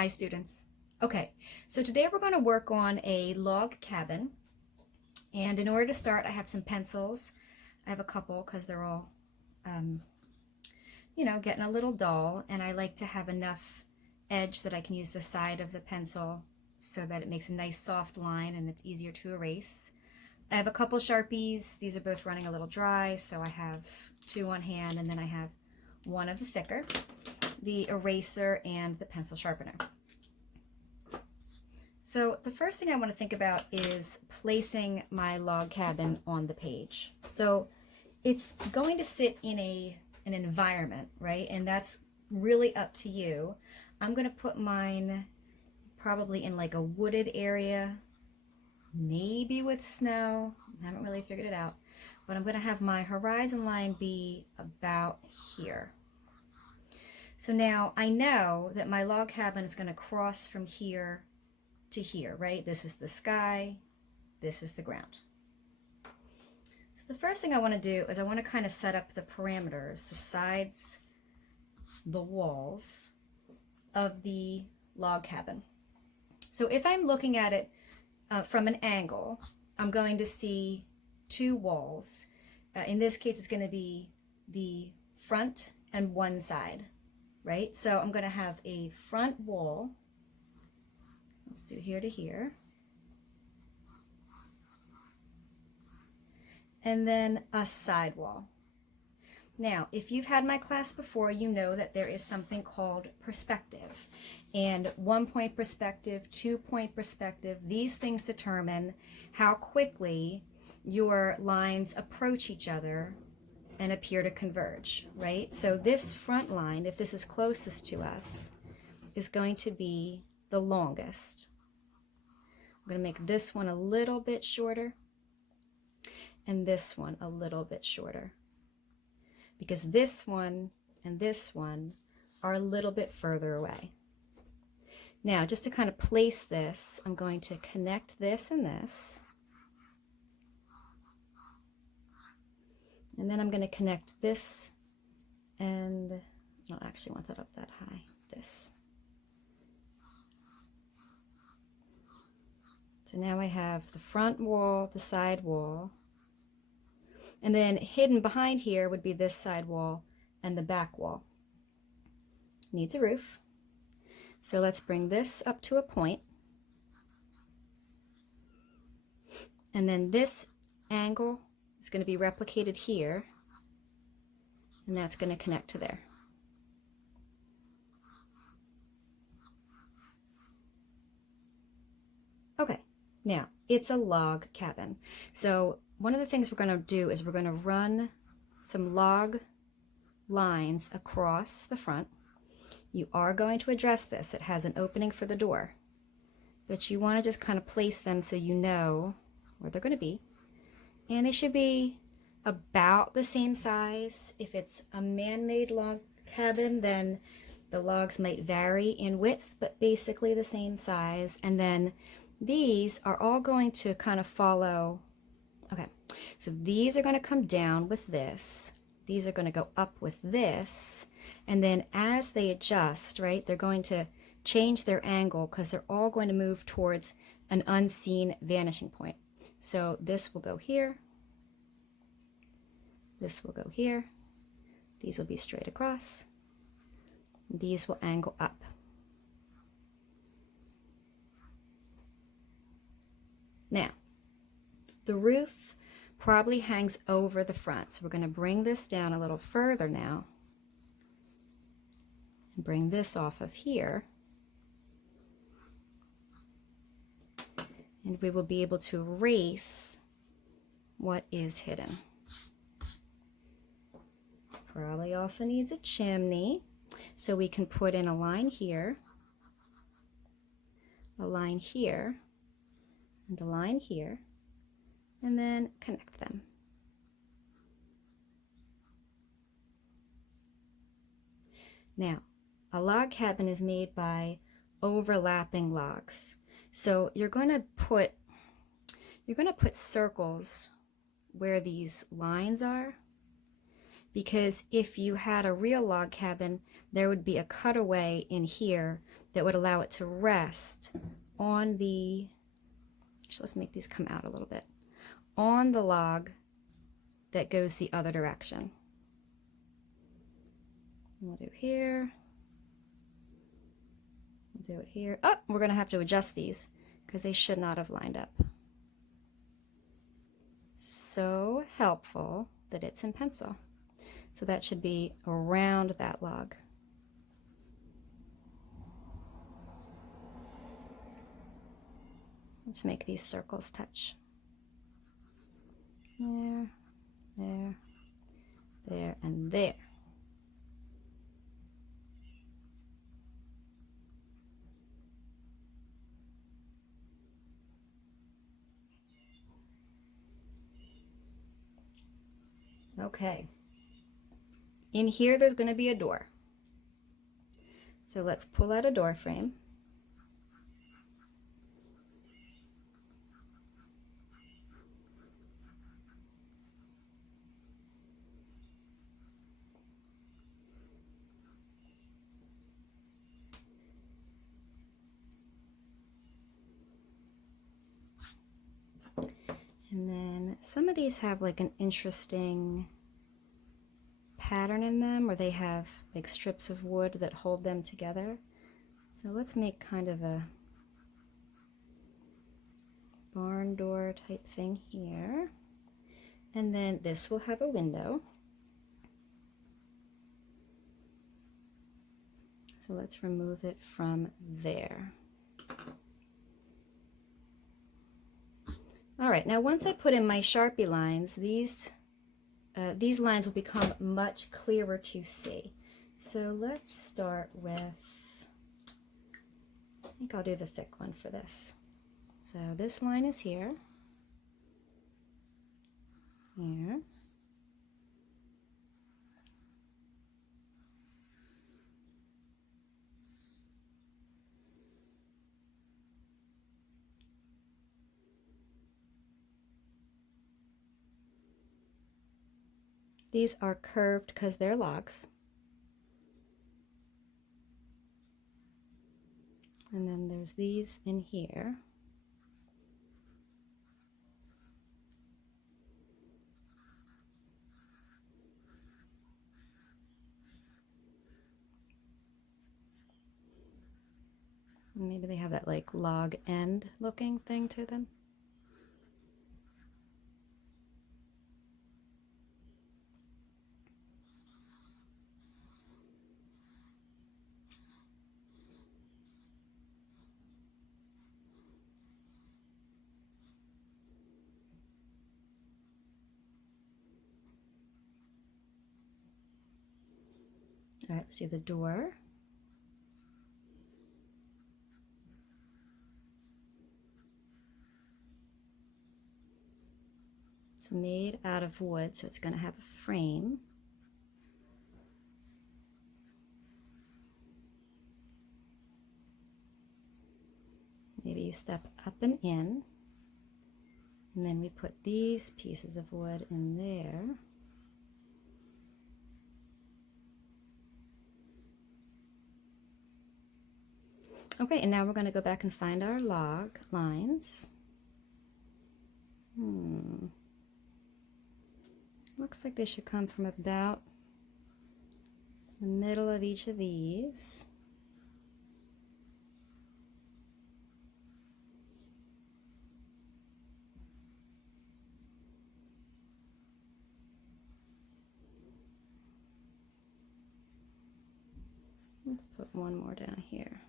Hi students. Okay, so today we're going to work on a log cabin, and in order to start I have some pencils. I have a couple because they're all um, getting a little dull, and I like to have enough edge that I can use the side of the pencil so that it makes a nice soft line and it's easier to erase. I have a couple Sharpies. These are both running a little dry, so I have two on hand, and then I have one of the thicker, the eraser and the pencil sharpener. So the first thing I want to think about is placing my log cabin on the page. So it's going to sit in an environment, right? And that's really up to you. I'm going to put mine probably in like a wooded area, maybe with snow. I haven't really figured it out. But I'm going to have my horizon line be about here. So now I know that my log cabin is going to cross from here to here, right? This is the sky, this is the ground. So the first thing I want to do is I want to kind of set up the parameters, the sides, the walls of the log cabin. So if I'm looking at it from an angle, I'm going to see two walls. In this case, it's going to be the front and one side, right? So I'm going to have a front wall. Let's do here to here. And then a side wall. Now, if you've had my class before, you know that there is something called perspective. And 1 point perspective, 2 point perspective, these things determine how quickly your lines approach each other and appear to converge, right? So this front line, if this is closest to us, is going to be the longest. I'm going to make this one a little bit shorter and this one a little bit shorter, because this one and this one are a little bit further away. Now, just to kind of place this, I'm going to connect this and this. And then I'm going to connect this, and I don't actually want that up that high, this. So now I have the front wall, the side wall, and then hidden behind here would be this side wall and the back wall. Needs a roof. So let's bring this up to a point. And then this angle is going to be replicated here, and that's going to connect to there. Okay, now it's a log cabin. So one of the things we're going to do is we're going to run some log lines across the front. You are going to address this. It has an opening for the door, but you want to just kind of place them so you know where they're going to be. And they should be about the same size. If it's a man-made log cabin, then the logs might vary in width, but basically the same size. And then these are all going to kind of follow. Okay, so these are going to come down with this. These are going to go up with this. And then as they adjust, right, they're going to change their angle because they're all going to move towards an unseen vanishing point. So this will go here. This will go here. These will be straight across. These will angle up. Now, the roof probably hangs over the front. So we're going to bring this down a little further now and bring this off of here. And we will be able to erase what is hidden. Probably also needs a chimney. So we can put in a line here, a line here, and a line here, and then connect them. Now, a log cabin is made by overlapping logs. So you're going to put circles where these lines are, because if you had a real log cabin, there would be a cutaway in here that would allow it to rest on the, actually let's make these come out a little bit, on the log that goes the other direction. We'll do here, we'll do it here. Oh, we're going to have to adjust these because they should not have lined up. So helpful that it's in pencil. So that should be around that log. Let's make these circles touch. There, there, there, and there. Okay. In here, there's going to be a door. So let's pull out a door frame. And then some of these have like an interesting pattern in them, or they have like strips of wood that hold them together. So let's make kind of a barn door type thing here. And then this will have a window. So let's remove it from there. All right, now once I put in my Sharpie lines, these lines will become much clearer to see. So let's start with, I think I'll do the thick one for this. So this line is here, here, these are curved because they're logs. And then there's these in here. Maybe they have that like log end looking thing to them. All right, let's do the door. It's made out of wood, so it's going to have a frame. Maybe you step up and in, and then we put these pieces of wood in there. Okay, and now we're going to go back and find our log lines. Looks like they should come from about the middle of each of these. Let's put one more down here,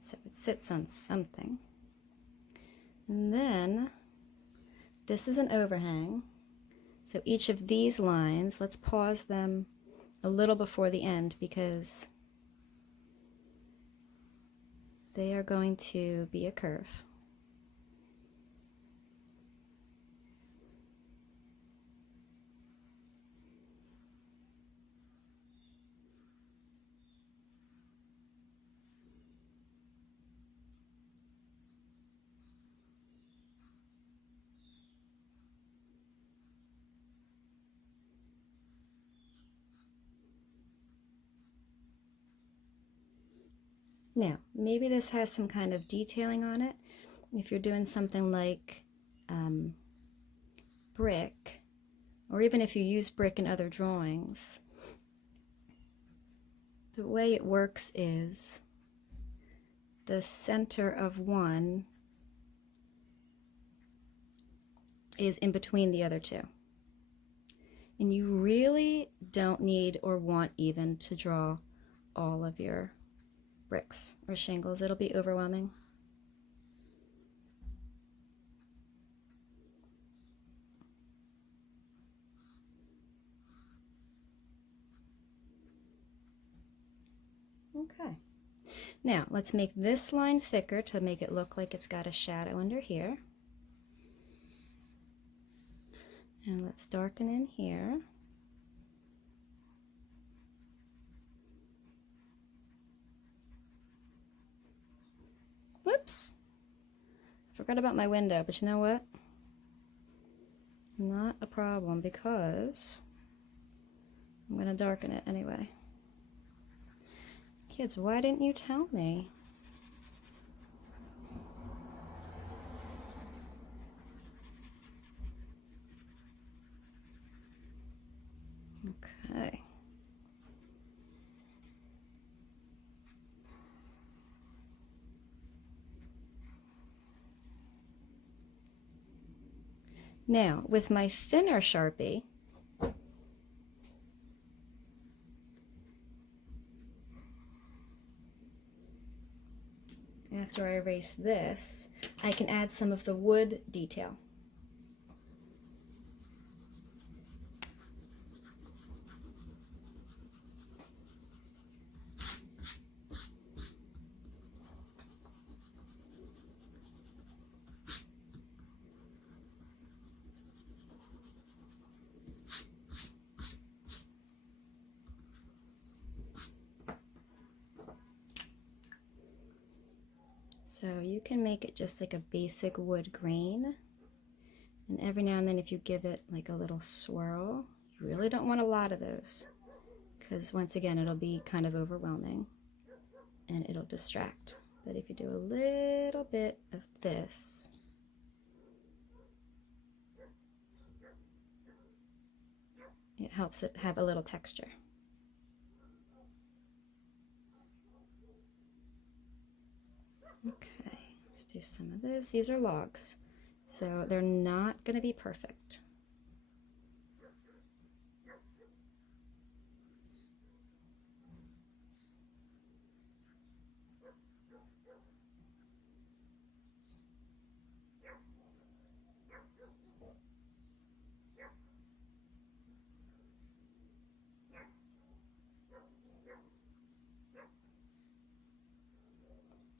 so it sits on something. And then this is an overhang, so each of these lines, let's pause them a little before the end because they are going to be a curve. Now, maybe this has some kind of detailing on it. If you're doing something like brick, or even if you use brick in other drawings, the way it works is the center of one is in between the other two. And you really don't need or want even to draw all of your bricks or shingles. It'll be overwhelming. Okay. Now, let's make this line thicker to make it look like it's got a shadow under here. And let's darken in here. Whoops! Forgot about my window, but you know what? Not a problem because I'm going to darken it anyway. Kids, why didn't you tell me? Okay. Now, with my thinner Sharpie, after I erase this, I can add some of the wood detail. So you can make it just like a basic wood grain, and every now and then if you give it like a little swirl, you really don't want a lot of those, because once again it'll be kind of overwhelming and it'll distract. But if you do a little bit of this, it helps it have a little texture. Okay, let's do some of this. These are logs, so they're not going to be perfect.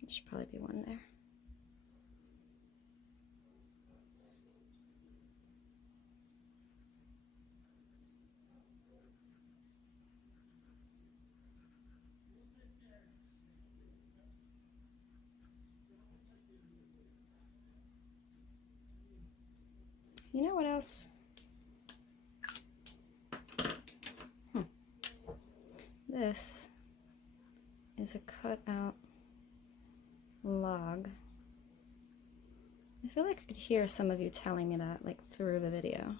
There should probably be one there. You know what else? This is a cut-out log. I feel like I could hear some of you telling me that, like, through the video.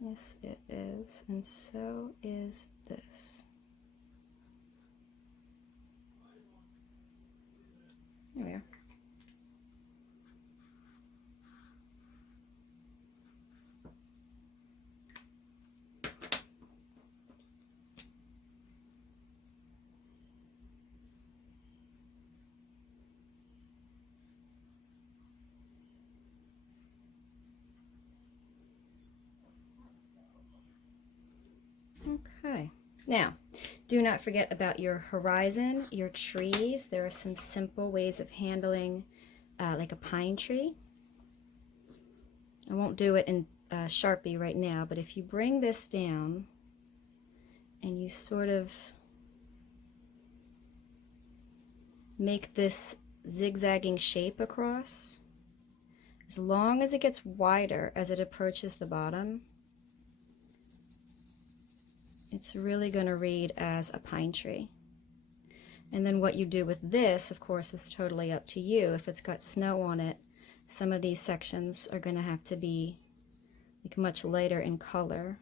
Yes, it is, and so is this. There we are. Okay, now do not forget about your horizon, your trees. There are some simple ways of handling like a pine tree. I won't do it in Sharpie right now, but if you bring this down and you sort of make this zigzagging shape across, as long as it gets wider as it approaches the bottom, it's really going to read as a pine tree. And then what you do with this, of course, is totally up to you. If it's got snow on it, some of these sections are going to have to be like much lighter in color.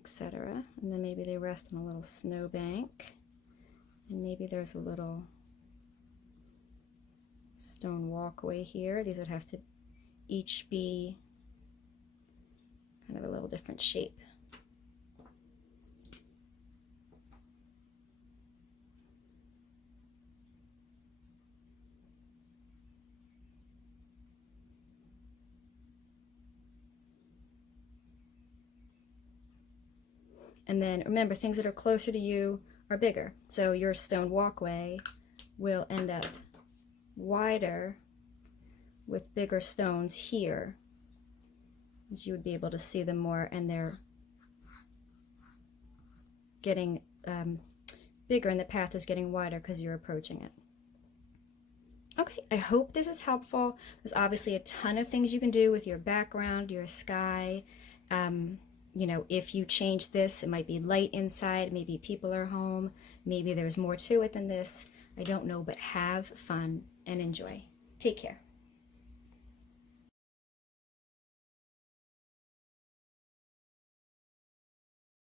Etc. And then maybe they rest on a little snowbank. And maybe there's a little stone walkway here. These would have to each be kind of a little different shape. And then remember, things that are closer to you are bigger. So your stone walkway will end up wider with bigger stones here, as you would be able to see them more, and they're getting bigger and the path is getting wider because you're approaching it. Okay, I hope this is helpful. There's obviously a ton of things you can do with your background, your sky. You know, if you change this, it might be light inside, maybe people are home, maybe there's more to it than this. I don't know, but have fun and enjoy. Take care.